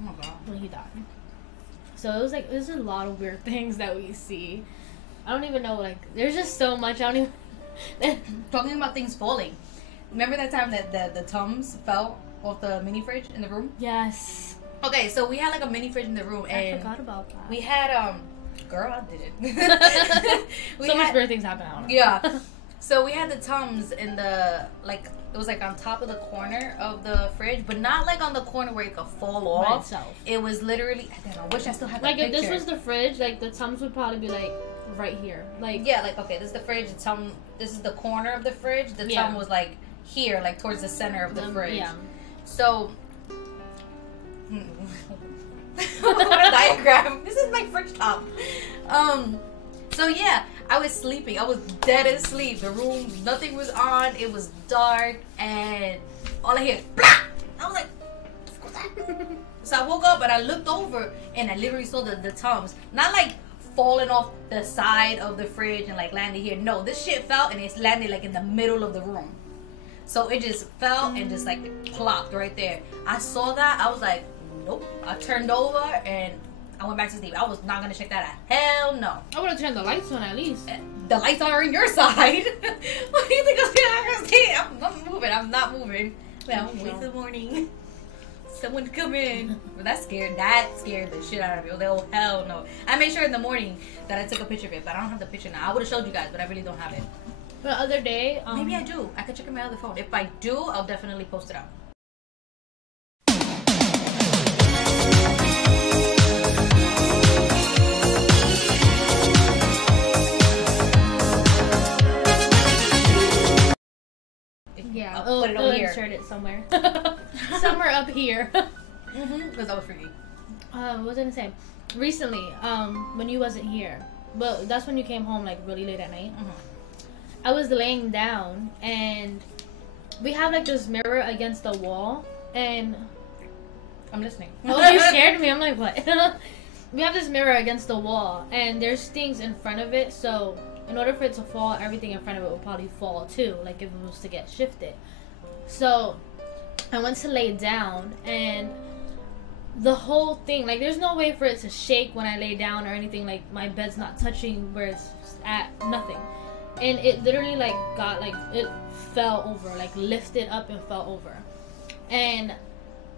Oh my god. When he died. So it was like, there's a lot of weird things that we see. I don't even know, like, there's just so much. I don't even... Talking about things falling. Remember that time that the Tums fell off the mini fridge in the room? Yes. Okay, so we had like a mini fridge in the room, and I forgot about that. we had girl, I did it. So much weird things happen. I don't know. Yeah. So we had the Tums in the, like, it was like on top of the corner of the fridge, but not like on the corner where it could fall off. By itself. It was literally, I wish I still had that like picture. If this was the fridge, like the Tums would probably be like right here. Like, yeah, like, okay, this is the fridge, the Tum, this is the corner of the fridge. The Tum was like here, like towards the center of the fridge. Yeah. So what a diagram. This is my fridge top. So yeah, I was sleeping. I was dead asleep. The room, nothing was on. It was dark, and all I hear, blah! I was like, what's that? So I woke up and I looked over, and I literally saw the Tums, not like falling off the side of the fridge and like landed here. No, this shit fell and it's landed like in the middle of the room. So it just fell and just like plopped right there. I saw that. I was like, nope. I turned over and I went back to sleep. I was not gonna check that out. Hell no. I would have turned the lights on at least. The lights are on your side. What do you think I'm gonna say? I'm moving. I'm not moving. Well, wait till the morning. Someone to come in. But that scared the shit out of me. Oh hell no. I made sure in the morning that I took a picture of it, but I don't have the picture now. I would have showed you guys, but I really don't have it. The other day, maybe I do. I could check on my other phone. If I do, I'll definitely post it out. Yeah, I'll put it over here. Insert it somewhere. Somewhere up here. Because that was freaky. What was I gonna say? Recently, when you wasn't here, but that's when you came home like really late at night. I was laying down and we have like this mirror against the wall, and I'm listening. Oh, you scared me. I'm like, what? We have this mirror against the wall, and there's things in front of it, so in order for it to fall, everything in front of it will probably fall too, like if it was to get shifted. So I went to lay down, and the whole thing, like, there's no way for it to shake when I lay down or anything. Like, my bed's not touching where it's at, nothing. And it literally, like, got, like, it fell over, like, lifted up and fell over. And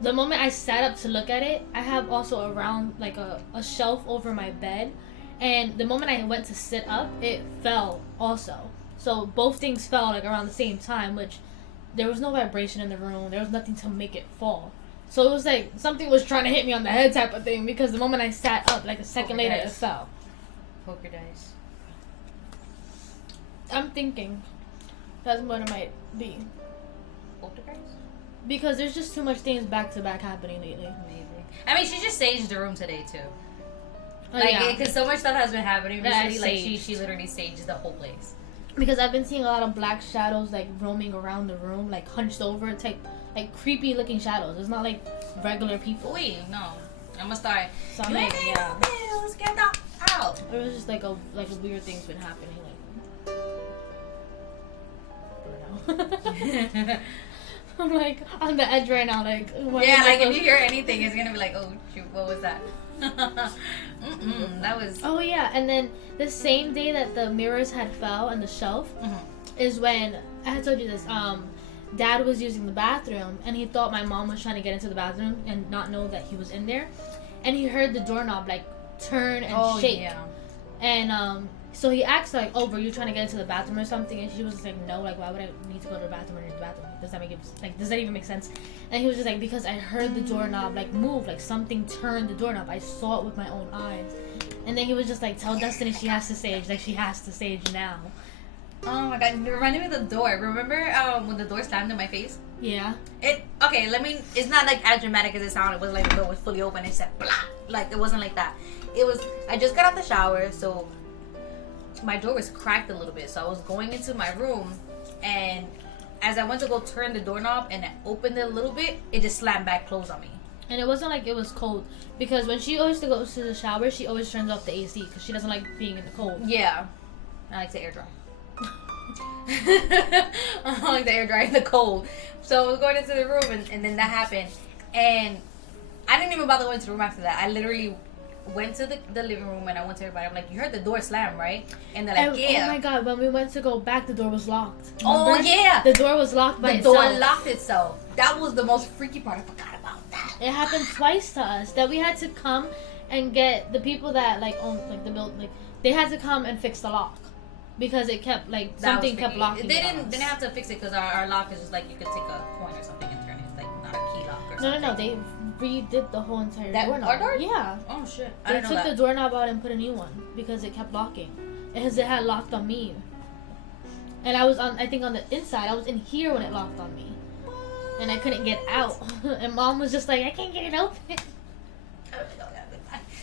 the moment I sat up to look at it, I have also around, like, a shelf over my bed. And the moment I went to sit up, it fell also. So both things fell, like, around the same time, which there was no vibration in the room. There was nothing to make it fall. So it was like something was trying to hit me on the head type of thing, because the moment I sat up, like a second later, it fell. Poker dice. I'm thinking that's what it might be. Poker dice? Because there's just too much things back to back happening lately. Maybe. I mean, she just saged the room today too. Oh, Like, yeah. because so much stuff has been happening recently. Like, saged. she literally saged the whole place. Because I've been seeing a lot of black shadows, like, roaming around the room, like, hunched over, type, like, creepy looking shadows. It's not like regular people. Wait, no. I'm gonna start. So I'm like, yeah. Let's get that out. It was just like a weird thing's been happening. Like, I don't know. I'm like on the edge right now. Like, yeah, like if you hear anything, it's gonna be like, oh shoot, what was that? That was. Oh yeah, and then the same day that the mirrors had fell on the shelf is when I had told you this. Dad was using the bathroom, and he thought my mom was trying to get into the bathroom and not know that he was in there, and he heard the doorknob like turn and shake. Yeah. And so he asked like, "Oh, were you trying to get into the bathroom or something?" And she was just like, "No, like why would I need to go to the bathroom or use the bathroom? Does that make it like does that even make sense?" And he was just like, "Because I heard the doorknob like move, like something turned the doorknob. I saw it with my own eyes." And then he was just like, "Tell Destiny she has to sage, like she has to sage now." Oh my god, it reminded me of the door. Remember when the door slammed in my face? Yeah. It's not like as dramatic as it sounded. It was like the door was fully open and it said blah. Like it wasn't like that. It was, I just got out the shower, so my door was cracked a little bit. So I was going into my room, and as I went to go turn the doorknob and I opened it a little bit, it just slammed back closed on me. And it wasn't like it was cold, because when she always goes to the shower, she always turns off the AC because she doesn't like being in the cold. Yeah. I like to air dry. I like the air dry in the cold. So I was going into the room, and then that happened, and I didn't even bother going to the room after that. I literally went to the living room and I went to everybody. I'm like, you heard the door slam, right? And they're like, yeah. Oh my god, when we went to go back, the door was locked. Remember? Oh yeah. The door was locked by itself. The door locked itself. That was the most freaky part. I forgot about that. It happened twice to us that we had to come and get the people that like own like the build like they had to come and fix the lock because it kept like something kept locking. They didn't have to fix it because our lock is just like you could take a coin or something and turn it. It's like not a key lock or something. No. They redid the whole entire doorknob. Our door? Yeah. Oh shit. They took the doorknob out and put a new one because it kept locking. Because it had locked on me. And I was I think on the inside. I was in here when it locked on me. And I couldn't get out. And Mom was just like, I can't get it open.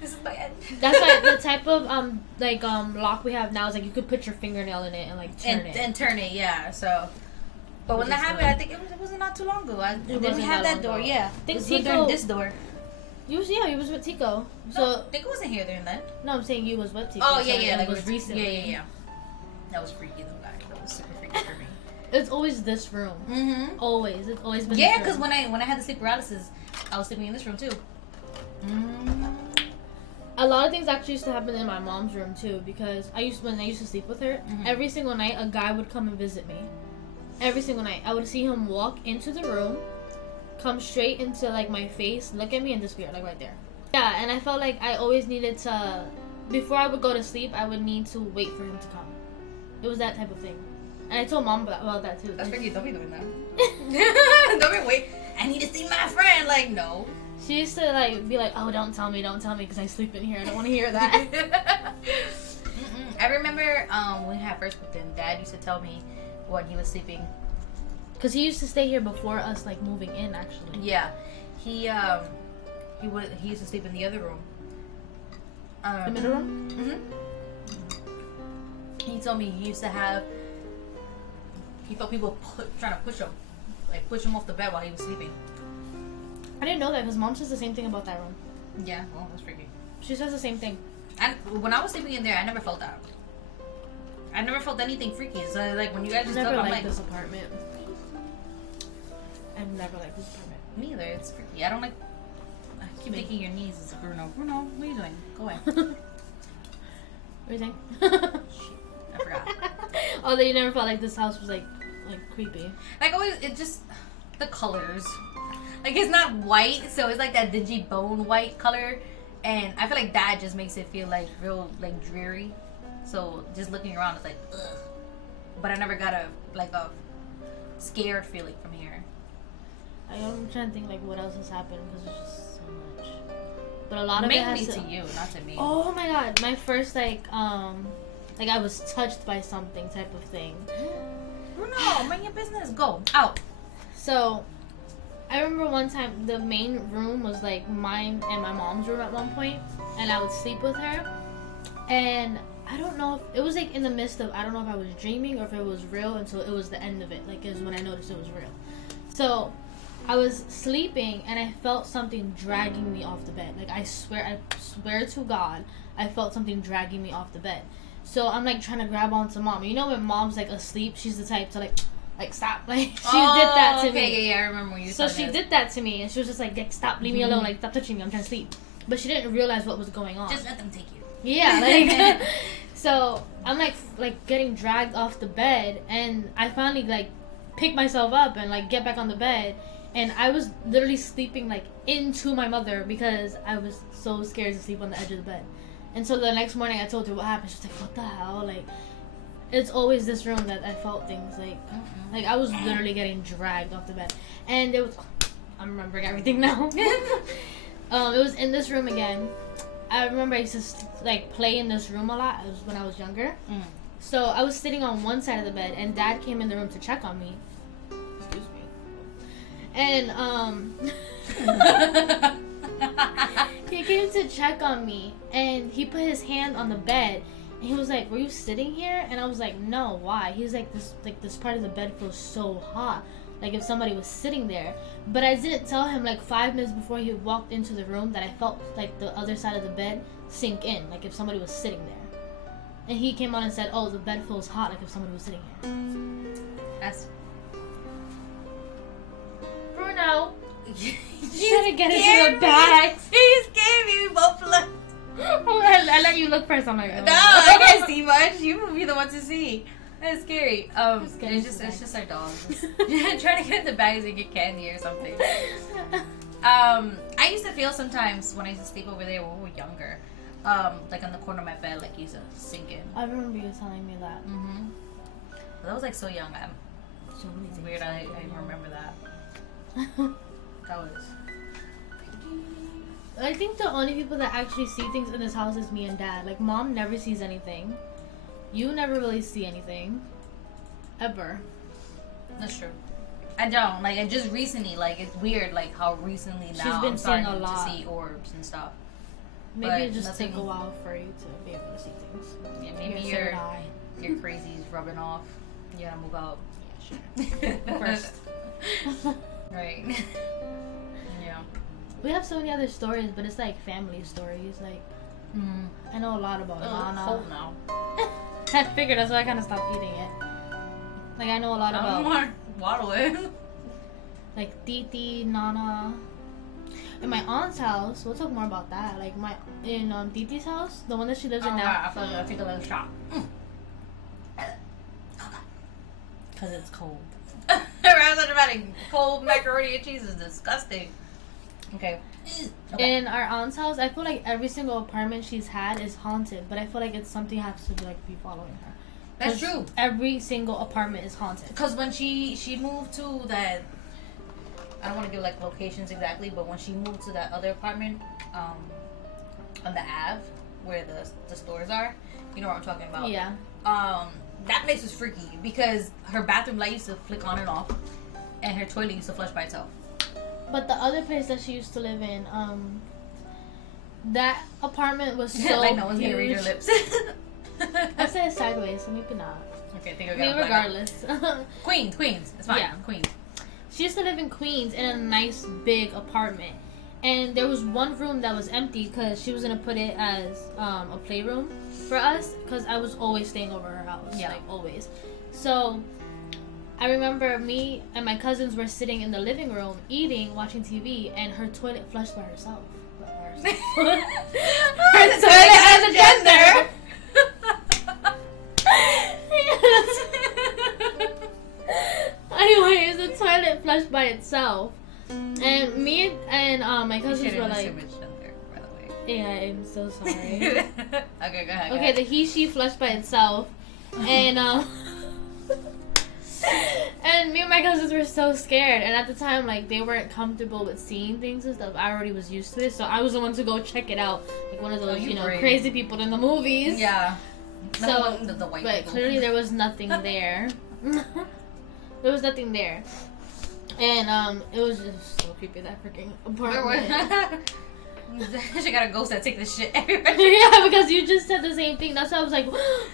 This is my end. That's why the type of lock we have now is like you could put your fingernail in it and like turn it. And turn it, yeah. So but when that happened, I think it wasn't not too long ago. Then we had that door, yeah. I think Tico during this door. You was with Tico. So Tico wasn't here during that. No, I'm saying you was with Tico. Oh yeah, like it was recently. Yeah. That was freaky though, guys. That was super freaky for me. It's always this room. Mm-hmm. Always, it's always been. Yeah, because when I had the sleep paralysis, I was sleeping in this room too. A lot of things actually used to happen in my mom's room too, because when I used to sleep with her, every single night a guy would come and visit me. Every single night, I would see him walk into the room, come straight into like my face, look at me, and disappear like right there. Yeah, and I felt like I always needed to, before I would go to sleep, I would need to wait for him to come. It was that type of thing, and I told Mom about that too. That's freaky. Don't be doing that. Don't be wait. I need to see my friend. Like no. She used to like be like, "Oh, don't tell me, because I sleep in here. I don't want to hear that." I remember when we had first moved in, Dad used to tell me when he was sleeping, because he used to stay here before us like moving in. Actually, yeah, he used to sleep in the other room. The middle room. He told me he used to have. He felt people trying to push him off the bed while he was sleeping. I didn't know that because Mom says the same thing about that room. Yeah, well, that's freaky. She says the same thing. And when I was sleeping in there, I never felt that. I never felt anything freaky. So like when you guys just never talk, liked I'm like, this apartment. I've never liked this apartment. Me either. It's freaky. I don't like. I keep making your knees, is Bruno. Bruno, what are you doing? Go away. What are you saying? I forgot. Oh, that you never felt like this house was like creepy. Like always, it just the colors. Like it's not white, so it's like that dingy bone white color, and I feel like that just makes it feel like real like dreary. So just looking around, it's like ugh. But I never got a scared feeling from here. I'm trying to think like what else has happened because there's just so much. But a lot of mainly it has to you, not to me. Oh my god, my first like I was touched by something type of thing. No, mind your business. Go out. So, I remember one time the main room was like mine and my mom's room at one point, and I would sleep with her. And I don't know if it was like in the midst of, I don't know if I was dreaming or if it was real until it was the end of it. Like is when I noticed it was real. So I was sleeping and I felt something dragging me off the bed. Like I swear to God, I felt something dragging me off the bed. So I'm like trying to grab onto Mom. You know when Mom's like asleep, she's the type to like stop. Like she did that to me. Yeah, I remember when you said that. So she did that to me and she was just like stop, leave me alone, like stop touching me, I'm trying to sleep. But she didn't realize what was going on. Just let them take you. Yeah, like so I'm like getting dragged off the bed and I finally like pick myself up and like get back on the bed and I was literally sleeping like into my mother because I was so scared to sleep on the edge of the bed. And so the next morning I told her what happened. She was like, what the hell? Like, it's always this room that I felt things. Like I was literally getting dragged off the bed. And it was... I'm remembering everything now. It was in this room again. I remember I used to, like, play in this room a lot. It was when I was younger. So I was sitting on one side of the bed, and Dad came in the room to check on me. Excuse me. And, he came to check on me, and he put his hand on the bed, and he was like, were you sitting here? And I was like, no, why? He's like, this part of the bed feels so hot, like if somebody was sitting there. But I didn't tell him like 5 minutes before he walked into the room that I felt like the other side of the bed sink in, like if somebody was sitting there. And he came on and said, oh, the bed feels hot, like if somebody was sitting here. That's... Bruno! You trying to get into the bag. you look first. I'm like, oh. No, I can't see much. You will be the one to see. That's scary. It's just our dogs. Trying to get in the bags and get candy or something. I used to feel sometimes when I used to sleep over there when we were younger, like on the corner of my bed, like used to sink in. I remember you telling me that. Mm-hmm. But I was like so young. It's weird. I remember that. That was. I think the only people that actually see things in this house is me and Dad. Like, Mom never sees anything. You never really see anything. Ever. That's true. I don't. Like, I just recently, like, it's weird, like, how recently now She's been I'm starting seeing a lot. to see orbs and stuff. Maybe it just take a while for you to be able to see things. Yeah, maybe your crazy's rubbing off. You gotta move out. Yeah, sure. First. Right. Yeah. We have so many other stories, but it's like family stories. Like, I know a lot about Nana. Cold now. I figured that's why I kind of stopped eating it. Like, I know a lot about. I don't want to waddle it. Like Titi, Nana. In my aunt's house, we'll talk more about that. Like in Titi's house, the one that she lives in now. I feel like I'll take a little shot. Because it's cold. Cold macaroni and cheese is disgusting. Okay. In our aunt's house, I feel like every single apartment she's had is haunted, but I feel like it's something has to like be following her. That's true. Every single apartment is haunted. Because when she moved to that, I don't want to give like locations exactly, but when she moved to that other apartment, on the Ave where the stores are, you know what I'm talking about? Yeah. That place was freaky because her bathroom light used to flick on and off, and her toilet used to flush by itself. But the other place that she used to live in, that apartment was so like no one's huge. gonna read her lips. I said it sideways, so maybe not. Okay, I think regardless. Queens. It's fine. Yeah. Queens. She used to live in Queens in a nice big apartment. And there was one room that was empty because she was going to put it as a playroom for us because I was always staying over her house. Yeah. Like, always. So, I remember me and my cousins were sitting in the living room eating, watching TV, and her toilet flushed by herself. Her toilet has a gender! Anyways, the toilet flushed by itself. And me and my cousins were like, gender, by the way. yeah, I'm so sorry. Okay, go ahead. Okay, the she flushed by itself. And and me and my cousins were so scared. And at the time, like, they weren't comfortable with seeing things and stuff. I already was used to it, so I was the one to go check it out. Like one of those, crazy people in the movies. Yeah. So, the white but people. clearly there was nothing there. There was nothing there. And it was just so creepy, that freaking apartment. She got a ghost that take this shit everywhere. Yeah, because you just said the same thing. That's why I was like,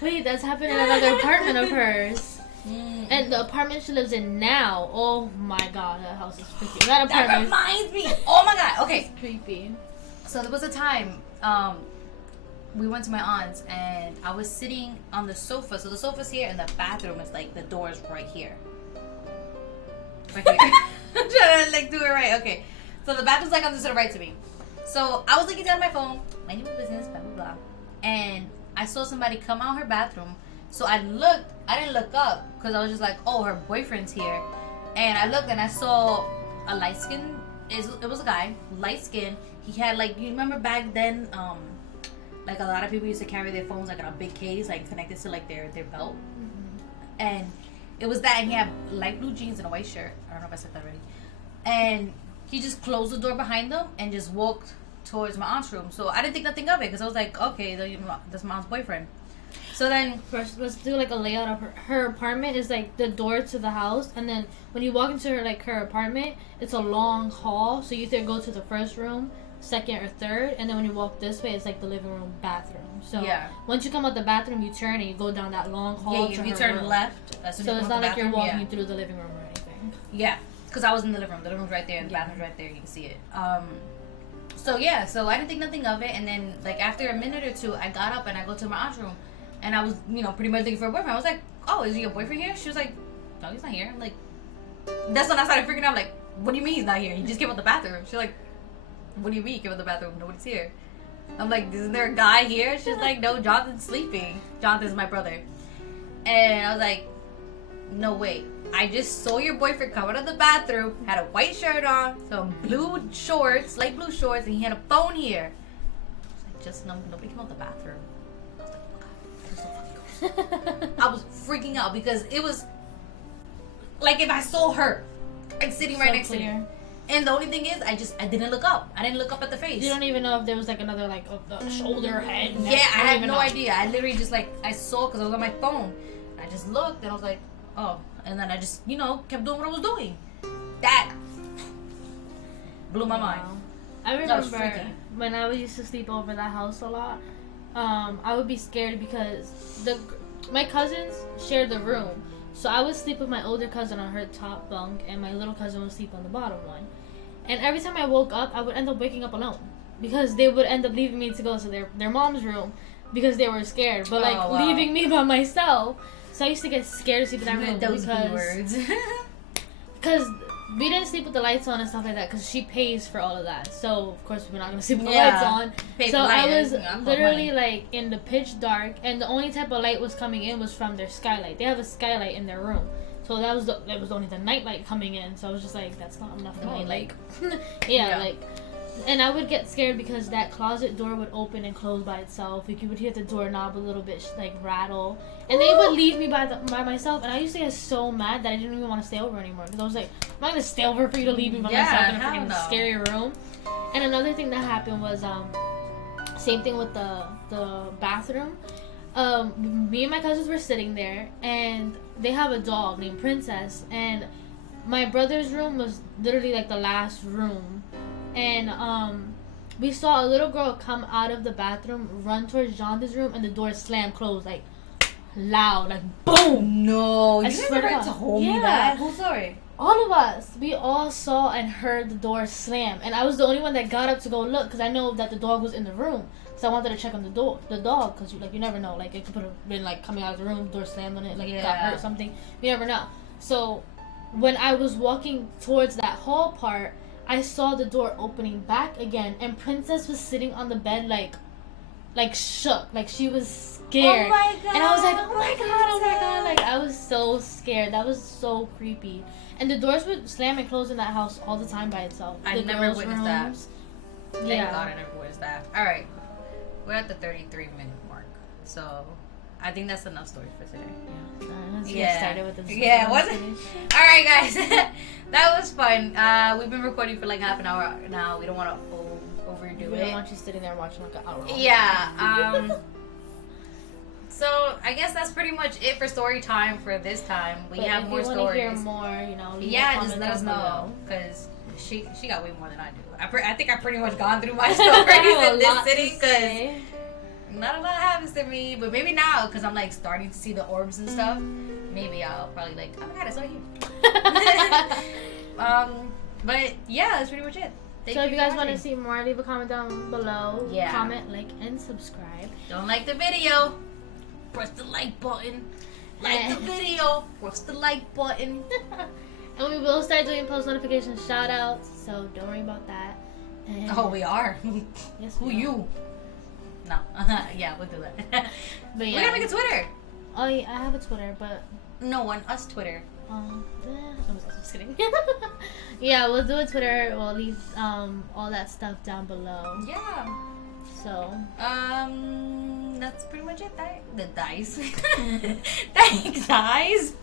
wait, that's happened in another apartment of hers. And the apartment she lives in now, oh my god, that house is creepy. That apartment reminds me. Oh my god. Okay. It's creepy. So there was a time we went to my aunt's and I was sitting on the sofa. So the sofa's here and the bathroom is like the door's right here. Right here. I'm trying to like do it right. Okay. So the bathroom's like on the right to me. So I was looking down at my phone, minding my business, blah blah blah, and I saw somebody come out her bathroom. So I looked. I didn't look up because I was just like, oh, her boyfriend's here. And I looked and I saw a light skin. It was a guy, light skin. He had like, you remember back then, like a lot of people used to carry their phones like in a big case, like connected to like their belt. And it was that, and he had light blue jeans and a white shirt. I don't know if I said that already. And he just closed the door behind them and just walked towards my aunt's room. So I didn't think nothing of it because I was like, okay, that's my aunt's boyfriend. So then first, let's do like a layout of her apartment is like the door to the house, and then when you walk into her apartment, it's a long hall. So you either go to the first room, second or third, and then when you walk this way, it's like the living room, bathroom. So once you come out the bathroom, you turn and you go down that long hall. Yeah, you turn left. So it's not like you're walking through the living room or anything. Yeah, because I was in the living room. The living room's right there, and the bathroom's right there. You can see it. So I didn't think nothing of it, and then like after a minute or two, I got up and I go to my aunt's room, and I was pretty much looking for a boyfriend. I was like, oh, is your boyfriend here? She was like, no, he's not here. I'm like, that's when I started freaking out. Like, what do you mean he's not here? He just came out the bathroom. She's like, what do you mean he came out the bathroom? Nobody's here. I'm like, isn't there a guy here? She's like, no, Jonathan's sleeping. Jonathan's my brother. And I was like, no, wait. I just saw your boyfriend come out of the bathroom, had a white shirt on, some blue shorts, light blue shorts, and he had a phone here. I was like, just nobody came out the bathroom. I was like, oh God, there's no fucking ghost. I was freaking out because it was like if I saw her and sitting right next to me. And the only thing is, I didn't look up. I didn't look up at the face. You don't even know if there was like another like shoulder, head. Yeah, I had no idea. I literally just like I saw because I was on my phone. I just looked and I was like, oh, and then I just kept doing what I was doing. That blew my mind. I remember when I used to sleep over that house a lot. I would be scared because my cousins shared the room. So I would sleep with my older cousin on her top bunk, and my little cousin would sleep on the bottom one. And every time I woke up, I would end up waking up alone because they would end up leaving me to go to their mom's room because they were scared, but leaving me by myself. So I used to get scared to sleep in that room because we didn't sleep with the lights on and stuff like that because she pays for all of that. So of course we're not gonna sleep with the lights on. So I was literally like in the pitch dark, and the only type of light was coming in was from their skylight. They have a skylight in their room, so that was only the night light coming in. So I was just like, that's not enough light. Like, and I would get scared because that closet door would open and close by itself. Like you would hear the doorknob a little bit like rattle, and they would leave me by myself. And I used to get so mad that I didn't even want to stay over anymore because I was like, I'm not gonna stay over for you to leave me by myself in a freaking scary room. And another thing that happened was same thing with the bathroom. Me and my cousins were sitting there, and they have a dog named Princess, and my brother's room was literally like the last room. And we saw a little girl come out of the bathroom, run towards Jonathan's room, and the door slammed closed, like loud, like boom. No, you never told me that. Who's sorry? All of us, we all saw and heard the door slam, and I was the only one that got up to go look because I know that the dog was in the room. So I wanted to check on the dog, because you never know, like it could have been like coming out of the room, door slammed on it, like it got hurt or something. You never know. So when I was walking towards that hall part, I saw the door opening back again, and Princess was sitting on the bed like shook, like she was scared. Oh my God. And I was like, oh my God, like I was so scared. That was so creepy. And the doors would slam and close in that house all the time by itself. I never witnessed that. Thank Yeah. God I never witnessed that. All right, we're at the 33-minute mark, so I think that's enough stories for today. Let's get started with the story. Yeah, was it? All right, guys, that was fun. We've been recording for like half an hour now. We don't want to overdo it. We don't want you sitting there watching like an hour. Yeah. So I guess that's pretty much it for story time for this time. We have more stories. If you want to hear more, just let us know because she got way more than I do. I think I've pretty much gone through my stories in this city because not a lot happens to me. But maybe now because I'm like starting to see the orbs and stuff, maybe I'll probably like, oh my God, I saw you. But yeah, that's pretty much it. So if you guys want to see more, leave a comment down below. Yeah. Comment, like, and subscribe. Don't like the video? Press the like button. Like the video. Press the like button. And we will start doing post notification shout outs, so don't worry about that. And we are. Yes, Who you? No. Yeah, we'll do that. But yeah. We're gonna make a Twitter. Oh yeah, I have a Twitter, but no one, us Twitter. I'm just kidding. Yeah, we'll do a Twitter. We'll leave all that stuff down below. Yeah. So that's pretty much it. The dice. Thanks, guys.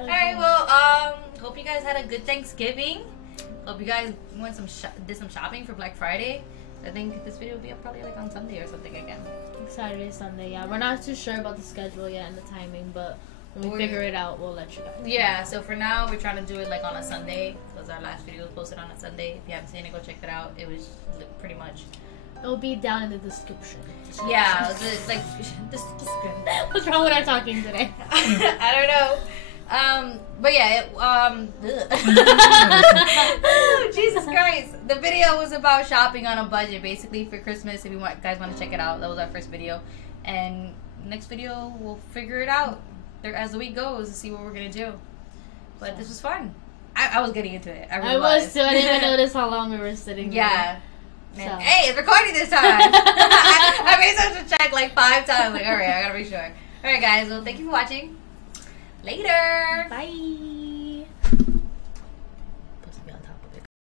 Alright, well, hope you guys had a good Thanksgiving. Hope you guys went did some shopping for Black Friday. I think this video will be up probably like on Sunday or something again. Saturday, Sunday, yeah. We're not too sure about the schedule yet and the timing, but when we figure it out, we'll let you guys know. Yeah, so for now, we're trying to do it like on a Sunday because our last video was posted on a Sunday. If you haven't seen it, go check it out. It was pretty much... It'll be down in the description. Yeah, it's like... description. What's wrong with our talking today? I don't know. But yeah, oh, Jesus Christ. The video was about shopping on a budget, basically, for Christmas. If you guys want to check it out, that was our first video. And next video, we'll figure it out as the week goes to see what we're going to do. But this was fun. I was getting into it. I was too. I didn't even notice how long we were sitting there. Yeah. So. Hey, it's recording this time. I made such a check like 5 times. Like, all right, I gotta be sure. All right, guys. Well, thank you for watching. Later. Bye.